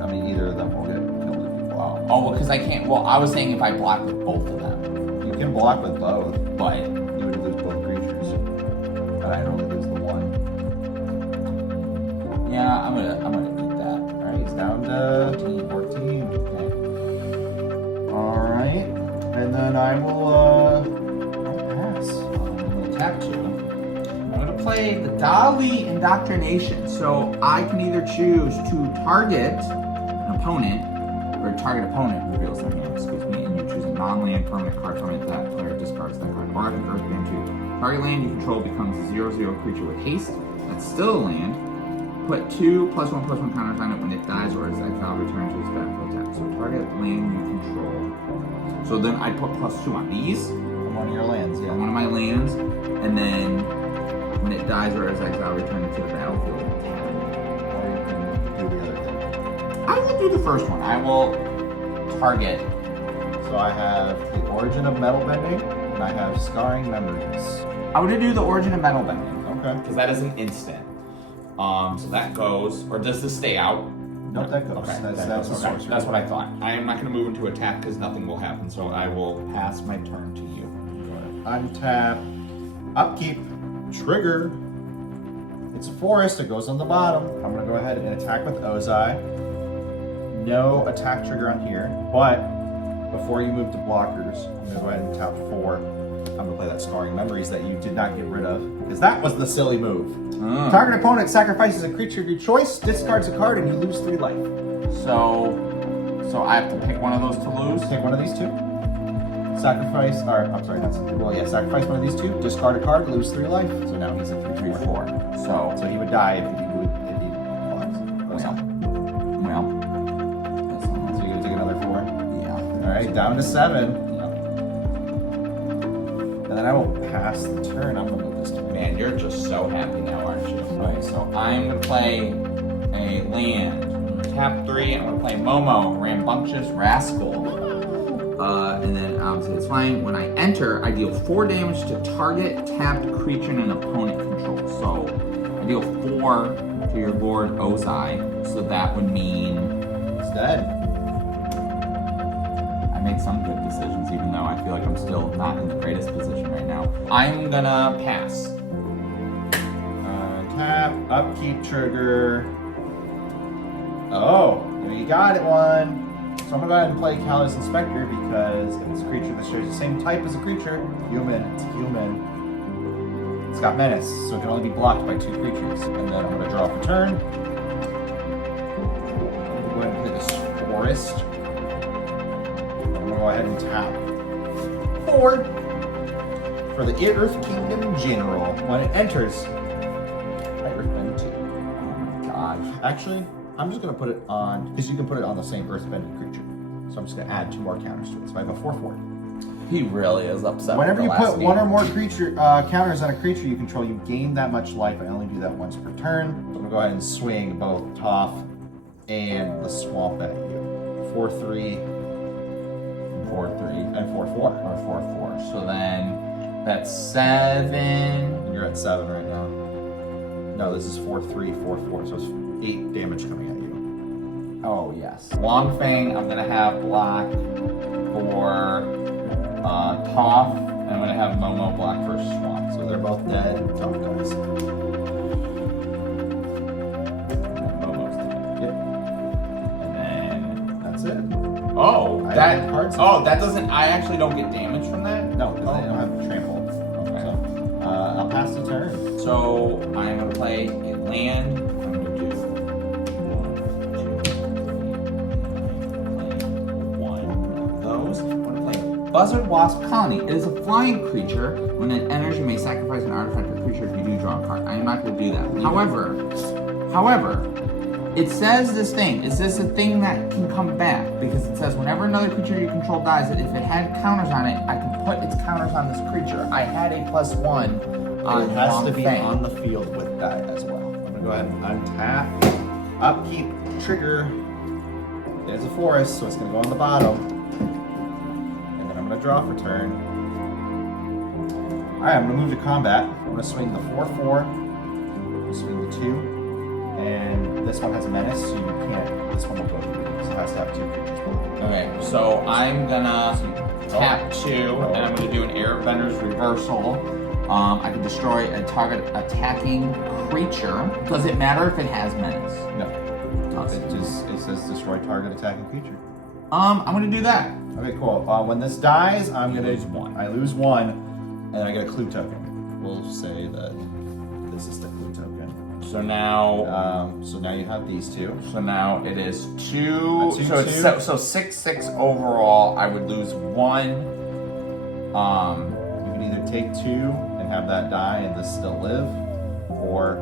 I mean, either of them will get killed if you block. Oh, well, because I can't. Well, I was saying if I block with both of them, You can block with both, but you would lose both creatures. But I'd only lose the one. yeah, I'm gonna beat that. Alright, he's down to 14. Okay. Alright. And then I will pass. I'm gonna attack 2. I'm gonna play the Dali Indoctrination. So I can either choose to target an opponent, or target opponent reveals their hand, excuse me, and you choose a non-land permanent card from it that player discards that card. Or I can Earthbend 2. Target land you control becomes a 0/0 creature with haste. That's still a land. Put 2 +1/+1 counters on it when it dies or its exile returns to its battlefield tap. So target land you control. So then I put +2 on these, On one of your lands, yeah. on one of my lands, and then when it dies or its exile returns to the battlefield tap. Or you can do the other thing. I will do the first one. I will target. So I have the Origin of Metal Bending, and I have Scarring Memories. I'm gonna do the Origin of Metal Bending Okay. because that is an instant. So that goes, or does this stay out? Nope, that goes. Okay, That's that a goes. Okay, sorcery. that's what I thought. I am not going to move into attack because nothing will happen, so I will pass my turn to you. Untap, upkeep, trigger. It's a forest, it goes on the bottom. I'm gonna go ahead and attack with Ozai. No attack trigger on here, but before you move to blockers, I'm gonna go ahead and tap 4. I'm gonna play that Scarring Memories that you did not get rid of, because that was the silly move. Target opponent sacrifices a creature of your choice, discards a card, and you lose 3 life. So I have to pick one of those to lose. Take one of these 2. Sacrifice, or I'm sorry, that's sacrifice one of these 2, discard a card, lose 3 life. So now he's a 3/4. So So he would die if he blocks. well. So you're gonna take another 4. Yeah. Alright, down to 7. And then I will pass the turn. I'm gonna move this to Man, you're just so happy now, aren't you? Right. So I'm gonna play a land. Tap 3. I'm gonna play Momo, Rambunctious Rascal. And then obviously it's fine. When I enter, I deal 4 damage to target tapped creature an opponent controls. So I deal 4 to your Lord Ozai. So that would mean it's dead. I made some good decisions, even though I feel like I'm still not in the greatest position right now. I'm gonna pass. Tap, upkeep trigger. Oh, you got it one. So I'm gonna go ahead and play Callous Inspector because it's a creature that shares the same type as a creature. Human, it's human. It's got menace, so it can only be blocked by 2 creatures. And then I'm gonna draw for turn. I'm gonna go ahead and play this forest. I'm gonna go ahead and tap 4 for the Earth Kingdom General. When it enters, I Earthbend 2. Oh my god. Actually, I'm just gonna put it on, because you can put it on the same Earthbending creature. So I'm just gonna add 2 more counters to it. So I have a 4/4. He really is upset. Whenever with you the put last 1 or game. more creature counters on a creature you control, you gain that much life. I only do that once per turn. So I'm gonna go ahead and swing both Toph and the Swamp at you. 4/3 4/3 and 4/4. or 4/4. So then that's 7. And you're at 7 right now. No, this is 4/3, 4/4. So it's 8 damage coming at you. Oh yes. Long Fang. I'm gonna have block for Toph, and I'm gonna have Momo block for Swamp. So they're both dead. Toph dies. Momo's dead. Yep. And then That's it. oh I have cards. that doesn't. I actually don't get damage from that. No, because they don't have trample. Okay. So pass the turn. So I'm gonna play a land. I'm gonna do one of those. I'm gonna play Buzzard Wasp Colony. It is a flying creature. When it enters, you may sacrifice an artifact or creature if you do draw a card. I am not gonna do that. However, it says this thing. Is this a thing that can come back? Because it says whenever another creature you control dies, that if it had counters on it, I can put its counters on this creature. I had a +1 on It has to be Fang. on the field with that as well. I'm gonna go ahead and untap, upkeep, trigger. There's a forest, so it's gonna go on the bottom. And then I'm gonna draw for turn. Alright, I'm gonna move to combat. I'm gonna swing the 4/4, swing the 2, and this one has a menace, so you can't, this one will go through, so it has to have 2 creatures. Okay, so I'm gonna tap 2, and I'm gonna do an Airbender's Reversal. I can destroy a target attacking creature. Does it matter if it has menace? No. It says destroy target attacking creature. I'm gonna do that. Okay, cool. When this dies, I'm gonna lose 1. I lose 1, and I get a clue token. We'll say that this is the clue token. So now, So now you have these 2. so now it is 2. A 2, So it's 2. so 6/6 overall. I would lose 1. You can either take 2 and have that die and this still live, or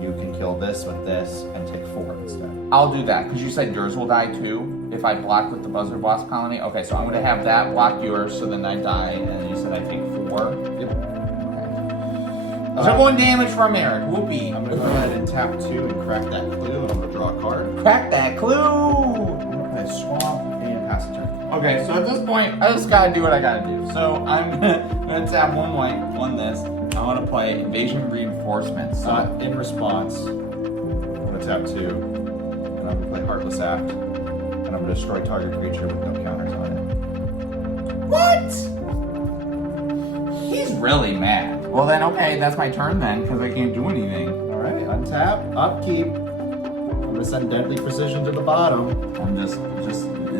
you can kill this with this and take 4 instead. I'll do that because you said yours will die too if I block with the Buzzard Wasp Colony. Okay, so I'm gonna have that block yours, so then I die, and you said I take 4. Yep. So 1 damage from Erik. Whoopee. I'm gonna go ahead and tap 2 and crack that clue, and I'm gonna draw a card. Crack that clue. I'm gonna play Swamp and pass the turn. Okay, so at this point, I just gotta do what I gotta do. So I'm gonna tap 1 white, 1 this. I wanna play Invasion Reinforcements. So In response, I'm gonna tap 2, and I'm gonna play Heartless Act, and I'm gonna destroy target creature with no counters on it. what? He's really mad. Well then, okay, that's my turn then, because I can't do anything. Alright, untap, upkeep. I'm gonna send Deadly Precision to the bottom. I'm just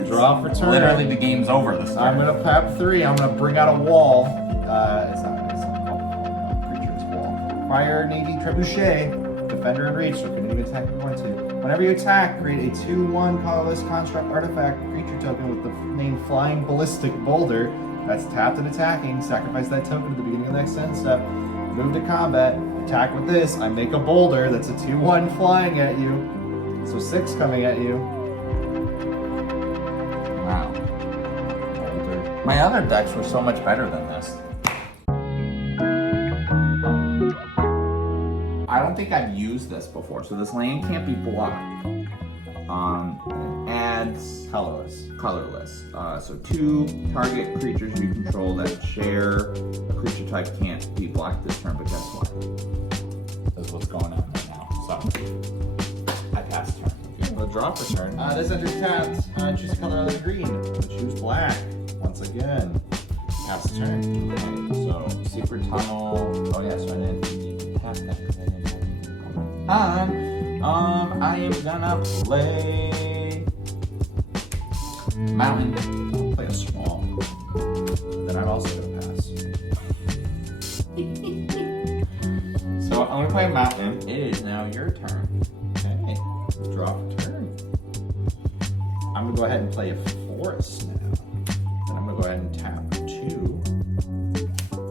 Draw for turn. Literally, the game's over this I'm turn. gonna tap 3, I'm gonna bring out a wall. It's not called creature's wall. Fire Navy Trebuchet, Defender and Reach, so couldn't even attack if you want to. Whenever you attack, create a 2/1 colorless construct artifact creature token with the name Flying Ballistic Boulder. That's tapped and attacking. Sacrifice that token at the beginning of the next end step. Move to combat. Attack with this. I make a boulder. That's a 2/1 flying at you. So 6 coming at you. Wow. Boulder. My other decks were so much better than this. I don't think I've used this before, so this land can't be blocked. Adds colorless. So 2 target creatures you control that share a creature type can't be blocked this turn, but guess what? That's what's going on right now. So I pass turn. Okay, I'm gonna draw for turn. This enters tapped. Choose a color other than green. I'm gonna choose black. Once again. Pass the turn. Okay, so Secret Tunnel. Oh yeah, so I didn't need to tap that because I didn't have anything going on. I am gonna play Mountain. I'll play a swamp. Then I'm also gonna pass. So I'm gonna play Mountain. It is now your turn. Okay. Draw for turn. I'm gonna go ahead and play a forest now. Then I'm gonna go ahead and tap 2.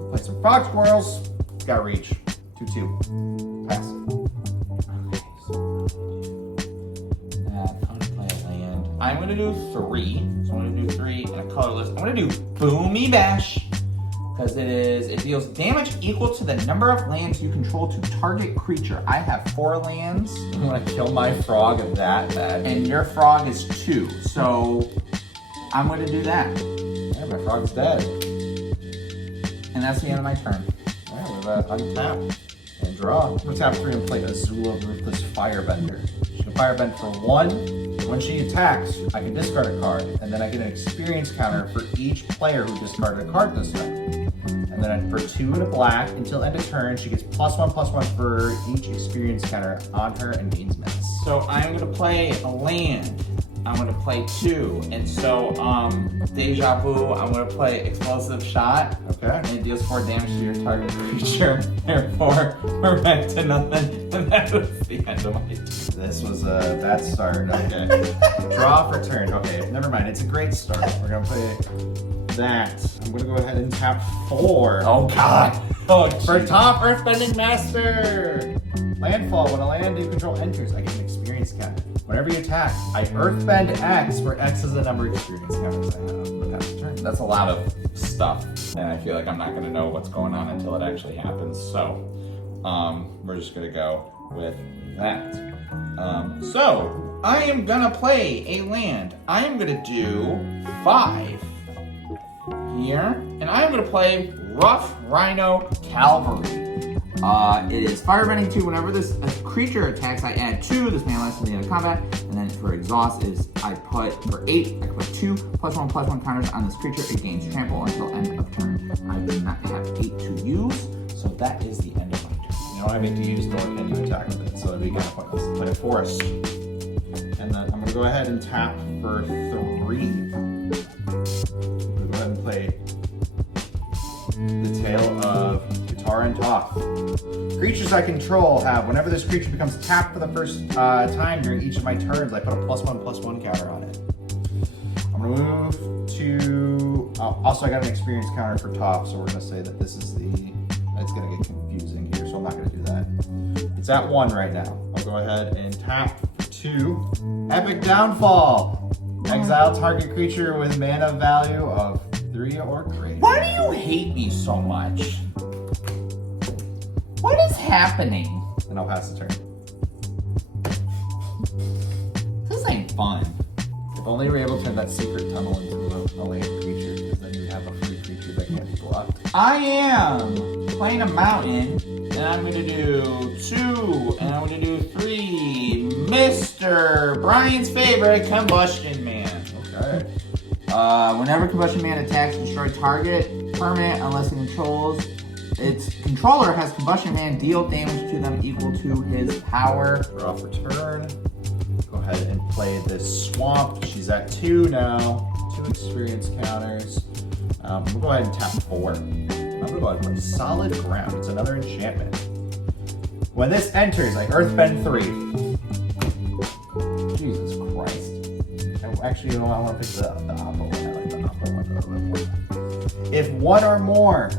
Play some frog squirrels. Got reach. 2/2. Pass. Okay, so I'm gonna play a land. I'm gonna do 3. So I'm gonna do 3 and a colorless. I'm gonna do Boomy Bash. Because it deals damage equal to the number of lands you control to target creature. I have 4 lands. I'm gonna kill my frog that bad. And your frog is 2. So I'm gonna do that. Yeah, my frog's dead. And that's the end of my turn. Alright, we're gonna untap and draw. I'm gonna tap 3 and play Azula Ruthless Firebender. She can firebend for 1. When she attacks, I can discard a card, and then I get an experience counter for each player who discarded a card this turn. And then for 2 and a black, until end of turn, she gets +1/+1 for each experience counter on her and gains menace. So I'm gonna play a land. I'm gonna play 2. And so, Deja Vu, I'm gonna play Explosive Shot. Okay. And it deals 4 damage to your target creature. Therefore, we're back to nothing. And that was the end of my turn. This was a bad start. Okay. Draw for turn. Okay, never mind. It's a great start. We're gonna play that. I'm gonna go ahead and tap 4. Oh god. Oh, For top Earthbending Master! Landfall. When a land you control enters, I get an experience counter. Whenever you attack, I Earthbend X, where X is the number of experience counters I have on the past turn. That's a lot of stuff, and I feel like I'm not going to know what's going on until it actually happens. So, we're just going to go with that. So, I am going to play a land. I am going to do 5 here, and I am going to play Rough Rhino Cavalry. It is Firebending 2. Whenever this creature attacks, I add 2. This mana lasts to the end of combat. And then for exhaust is I put for 8. I put 2 +1/+1 counters on this creature. It gains trample until end of turn. I do not have 8 to use, so that is the end of my turn. You don't have 8 to use, nor can you attack with it, so it'd be kind of pointless to play a forest. And then I'm gonna go ahead and tap for 3. I'm gonna go ahead and play the Tale of Guitar and Toth. Creatures I control have, whenever this creature becomes tapped for the first time during each of my turns, I put a +1/+1 counter on it. I'm gonna move to, also I got an experience counter for Toth, so we're gonna say that this is it's gonna get confusing here, so I'm not gonna do that. It's at 1 right now. I'll go ahead and tap 2. Epic Downfall. Exile target creature with mana value of 3 or greater. Why do you hate me so much? What is happening? And I'll pass the turn. This ain't fun. If only we were able to turn that secret tunnel into a land creature, because then you'd have a free creature that can't be blocked. I am playing a mountain, and I'm going to do 2, and I'm going to do 3. Mr. Brian's favorite, Combustion Man. Okay. Whenever Combustion Man attacks, destroy target permanent unless it controls. Its controller has Combustion Man deal damage to them equal to his power. Draw for turn. Go ahead and play this swamp. She's at 2 now. 2 experience counters. We'll go ahead and tap 4. I'm gonna go ahead and play Solid Ground. It's another enchantment. When this enters, I Earthbend 3. Jesus Christ. Actually, you know what? I want to pick the Oppo one. I like the Oppo one. If 1 or more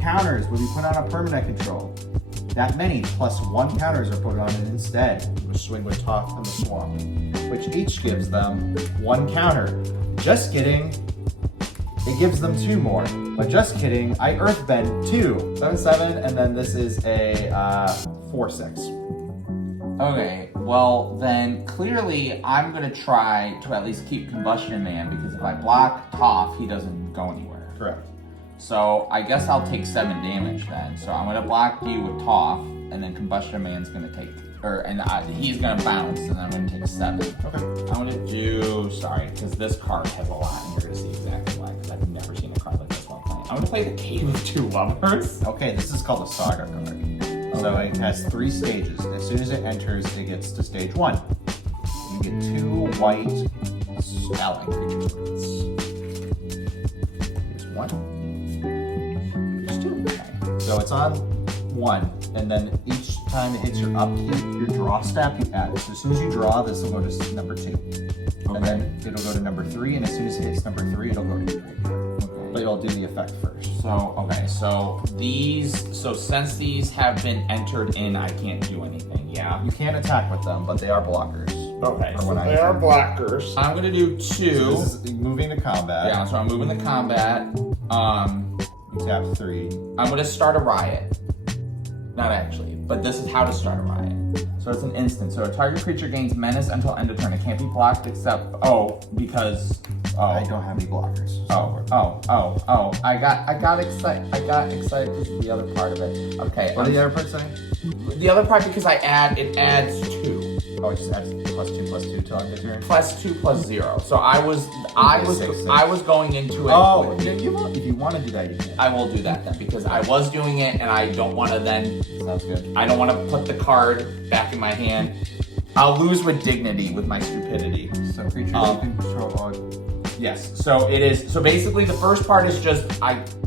counters will be put on a permanent control, that many +1 counters are put on it instead. We swing with Toth and the Swamp, which each gives them 1 counter. Just kidding. It gives them 2 more. But just kidding, I Earthbend 2. 7/7, and then this is a 4/6. Okay, well then clearly I'm gonna try to at least keep Combustion Man because if I block Toph, he doesn't go anywhere. Correct. So I guess I'll take 7 damage then. So I'm gonna block you with Toph, and then Combustion Man's gonna take, he's gonna bounce, and then I'm gonna take 7. Okay. I'm gonna do, sorry, because this card has a lot, and you're gonna see exactly why, because I've never seen a card like this one playing. I'm gonna play the Cave of Two Lovers. Okay, this is called a Saga card. So it has 3 stages. As soon as it enters, it gets to stage 1. You get 2 white allied creatures. Here's 1. Here's 2. So it's on 1, and then each time it hits your upkeep, your draw step, you add it. So as soon as you draw, this will go to number 2. Okay. And then it'll go to number 3, and as soon as it hits number 3, it'll go to 3. But it'll do the effect first. So, okay, so since these have been entered in, I can't do anything, yeah? You can't attack with them, but they are blockers. Okay, Or so when I they are turn. blockers. I'm gonna do 2. So this is moving to combat. Yeah, so I'm moving the combat. You tap 3. I'm gonna start a riot. Not actually, but this is how to start a riot. So it's an instant. So a target creature gains menace until end of turn. It can't be blocked except because I don't have any blockers. I got excited. This is the other part of it. Okay. What did the other part say? The other part because it adds 2. Oh, it just adds +2/+2 till end of turn. +2 +0. So I was going into it. Oh, with- if you want to do that, you can. I will do that then because I was doing it and I don't want to then. Sounds good. I don't want to put the card back in my hand I'll lose with dignity with my stupidity. So creatures you can control. Yes. So it is. So basically, the first part is just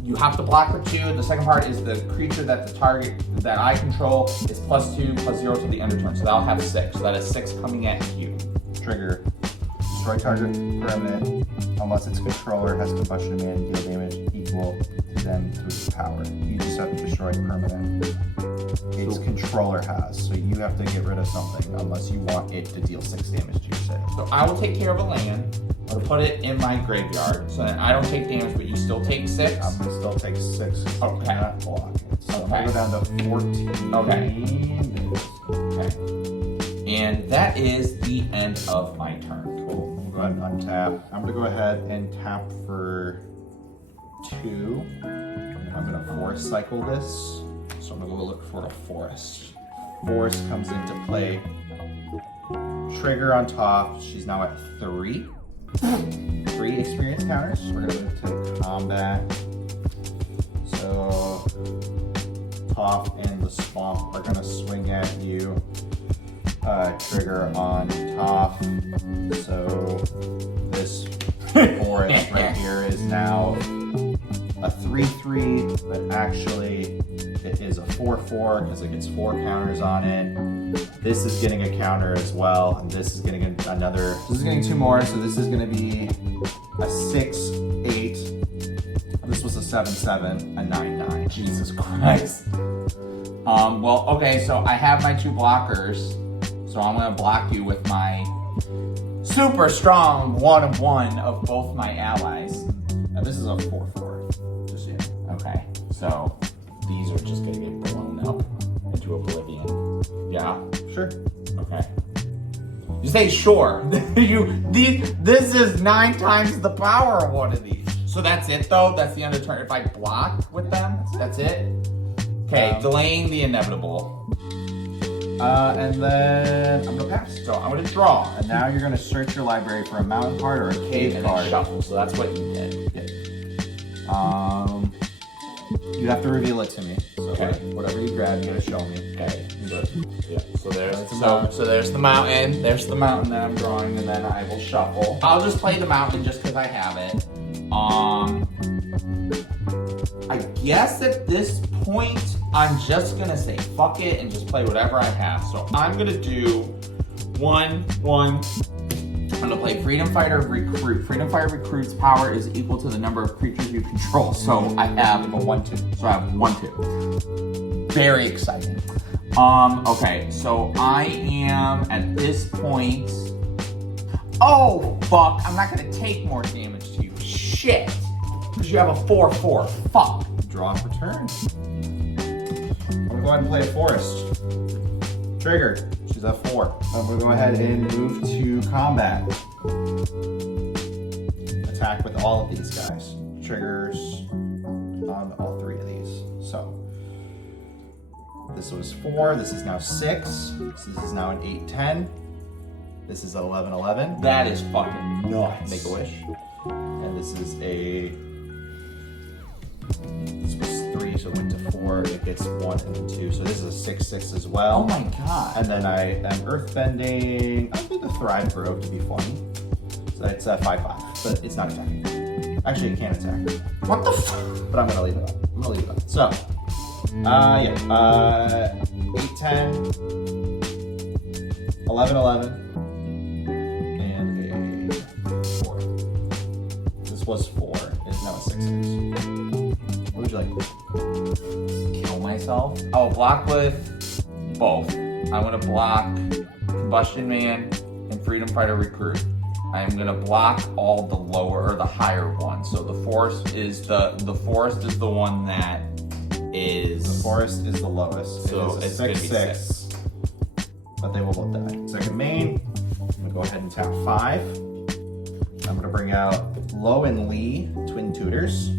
you have to block for 2. The second part is the creature that the target that I control is +2/+0 to the end of turn. So that'll have 6. So that is 6 coming at you. Trigger. Destroy target permanent unless its controller has combustion man deal damage equal to them through its power. You just have to destroy permanent. Its controller has, so you have to get rid of something unless you want it to deal 6 damage to your city. So I will take care of a land. I'll put it in my graveyard, so that I don't take damage, but you still take 6. I'm gonna still take 6. Okay. Not block it. So Okay. I'm gonna go down to 14. Okay. Okay. And that is the end of my turn. Cool. We'll go ahead and untap. I'm gonna go ahead and tap for 2. I'm gonna forest cycle this. So I'm gonna go look for a forest. Forest comes into play. Trigger on top. She's now at 3. 3 experience counters. We're gonna move to combat. So Top and the Swamp are gonna swing at you. Trigger on top. So this forest right here is now a 3/3, but actually it is a 4/4 because it gets 4 counters on it. This is getting a counter as well, and this is getting another. This is getting 2 more, so this is going to be a 6/8. This was a 7/7, a 9/9. Jesus Christ. Well, okay, so I have my 2 blockers. So I'm gonna block you with my super strong 1/1 of both my allies. Now this is a 4/4. Just so you know. Okay, so these are just gonna get blown up into oblivion. Yeah? Sure. Okay. You say sure. This is 9 times the power of one of these. So that's it though? That's the end of turn. If I block with them, that's it? Okay, delaying the inevitable. And then I'm gonna pass. So I'm gonna draw. And now you're gonna search your library for a mountain card or a cave And card. then shuffle. So that's what you did. You have to reveal it to me. So Okay. whatever you grab, you gotta show me. Okay. Yeah. So there's That's the mountain. so there's the mountain. There's the mountain that I'm drawing, and then I will shuffle. I'll just play the mountain just because I have it. I guess at this point I'm just gonna say fuck it and just play whatever I have. So I'm gonna do 1/1. I'm gonna play Freedom Fighter Recruit. Freedom Fighter Recruit's power is equal to the number of creatures you control. So I have a 1/2. So I have 1/2. Very exciting. Okay, so I am at this point. Oh fuck! I'm not gonna take more damage to you. Shit! Because you have a 4/4. Fuck. Draw for turn. I'm gonna go ahead and play a forest. Trigger. She's at 4. I'm gonna go ahead and move to combat. Attack with all of these guys. Triggers on all 3 of these. So this was 4. This is now 6. This is now an 8/10. This is 11/11. That is fucking nuts. Make a wish. And this is a. This was 3, so it went to 4. It gets 1 and then 2. So this is a 6/6 as well. Oh my god. And then I am earthbending. I'll do the Thrive Grove to be funny. So it's a 5/5, but it's not attacking. Actually, it can attack, What the fuck? but I'm gonna leave it up. So, 8/10, 11/11, and a 4. This was 4. It's now a 6/6. What would you like? Kill myself? Oh, block with both. I'm gonna block Combustion Man and Freedom Fighter Recruit. I am gonna block all the lower or the higher ones. So the forest is the one that is The forest is the lowest. So it it's is gonna a be 6/6. But they will both die. Second main. I'm gonna go ahead and tap 5. I'm gonna bring out Lo and Lee, Twin Tutors.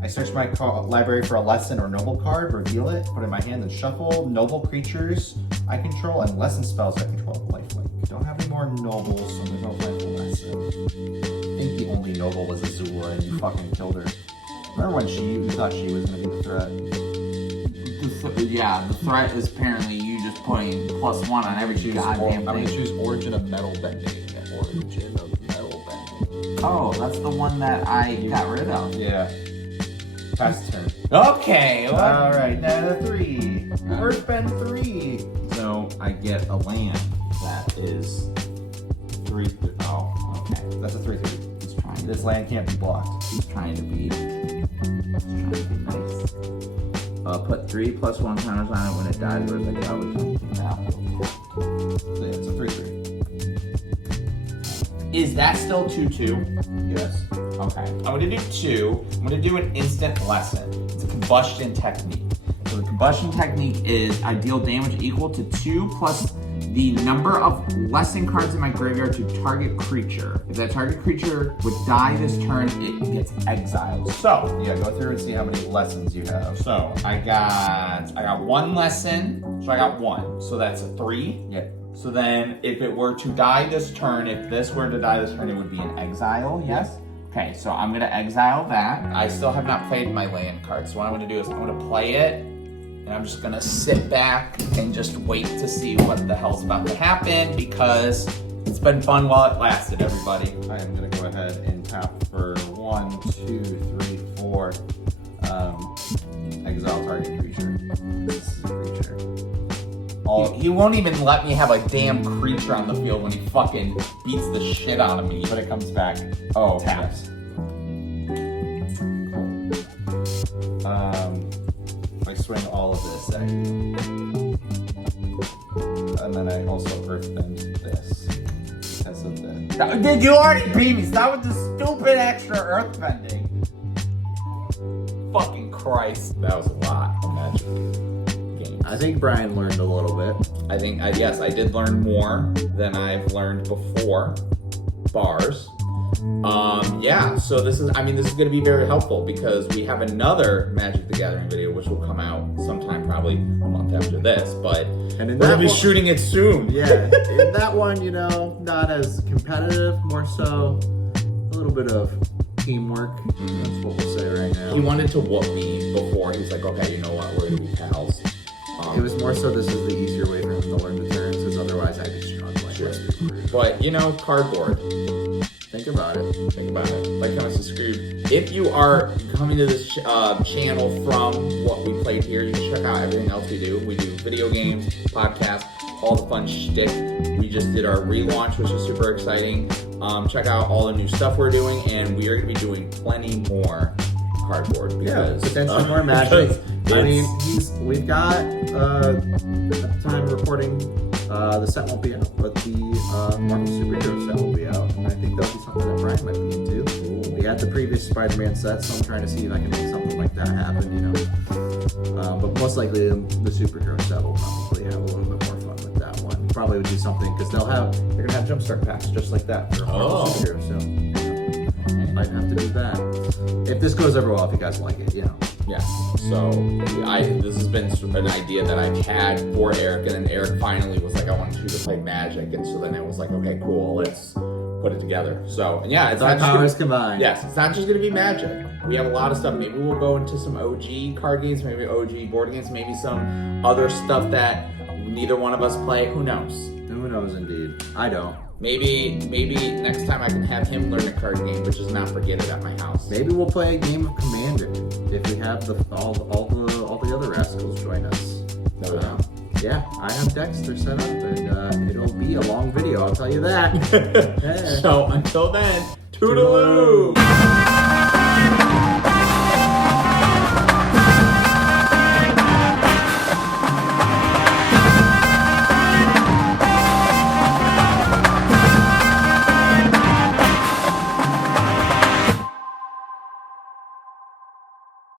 I search my library for a lesson or noble card, reveal it, put it in my hand, and shuffle. Noble creatures I control and lesson spells I control. Lifelink. Don't have any more nobles, so there's no life lesson. I think the only noble was Azula, and you fucking killed her. Remember when you thought she was gonna be the threat? Yeah, the threat is apparently you just putting +1 on every goddamn I'm thing. gonna choose Origin of Metal Bending. Origin of Metal Bending. Oh, that's the one that I got rid of. Yeah. Pass turn. Okay. All right, now the 3. Earthbend 3. So I get a land that is 3. Oh, okay. that's a 3/3. He's trying. This land can't be blocked. He's trying to be nice. Put 3 +1 counters on it when it dies. Where's that go? So yeah, it's a 3/3. Is that still 2/2? Yes. Okay. I'm gonna do 2. I'm gonna do an instant lesson. It's a combustion technique. So the combustion technique is I deal damage equal to 2 plus the number of lesson cards in my graveyard to target creature. If that target creature would die this turn, it gets exiled. So Yeah, go through and see how many lessons you have. So I got 1 lesson, so I got 1. So that's a 3. Yeah. So then if it were to die this turn, if this were to die this turn, it would be an exile, yes? Okay, so I'm gonna exile that. I still have not played my land card, so what I'm gonna do is I'm gonna play it, and I'm just gonna sit back and just wait to see what the hell's about to happen, because it's been fun while it lasted, everybody. I am gonna go ahead and tap for 1, 2, 3, 4. Exile target creature. This is a creature. He won't even let me have a damn creature on the field when he fucking beats the shit out of me. But it comes back. Oh, Taps. yes. I swing all of this at you. And then I also earthbend this because of the. Did you already beat me? Stop with the stupid extra earth bending. Fucking Christ. That was a lot of magic games. I think Brian learned a little bit. I think, yes, I did learn more than I've learned before. Bars. Yeah, so this is going to be very helpful because we have another Magic the Gathering video which will come out sometime probably a month after this, but And in we're that going to be one- shooting it soon. Yeah, in that one, not as competitive, more so a little bit of teamwork. That's what we'll say right now. He wanted to whoop me before. He's like, okay, you know what, we're going to be pals. It was more so this is the easier way for him to learn the turns, because otherwise I'd be struggling. Sure. Let's be rude. But, cardboard. Think about it. Think about it. Like, comment, subscribe. If you are coming to this channel from what we played here, you can check out everything else we do. We do video games, podcasts, all the fun shtick. We just did our relaunch, which is super exciting. Check out all the new stuff we're doing, and we are going to be doing plenty more cardboard. Because, potentially more magic. I mean, it's- we've got, at the time of recording, the set won't be out, but the Marvel Superhero set will be out, and I think that'll be something that Brian might be into. We got the previous Spider-Man set, so I'm trying to see if I can make something like that happen, But most likely, the Superhero set will probably have a little bit more fun with that one. Probably would do something, because they're gonna have Jumpstart packs just like that for Marvel Superhero, so might have to do that. If this goes over well, if you guys like it, Yeah. So this has been an idea that I've had for Eric, and then Eric finally was like, "I want you to play Magic," and so then it was like, "Okay, cool, let's put it together." So, and yeah, it's Our not just powers gonna, combined. yes, it's not just going to be Magic. We have a lot of stuff. Maybe we'll go into some OG card games, maybe OG board games, maybe some other stuff that neither one of us play. Who knows? Who knows, indeed. I don't. Maybe next time I can have him learn a card game, but just not forget it at my house. Maybe we'll play a game of Commander if we have all the other Rascals join us. No doubt. Yeah, I have Dexter set up, and it'll be a long video. I'll tell you that. Yeah. So until then, toodaloo.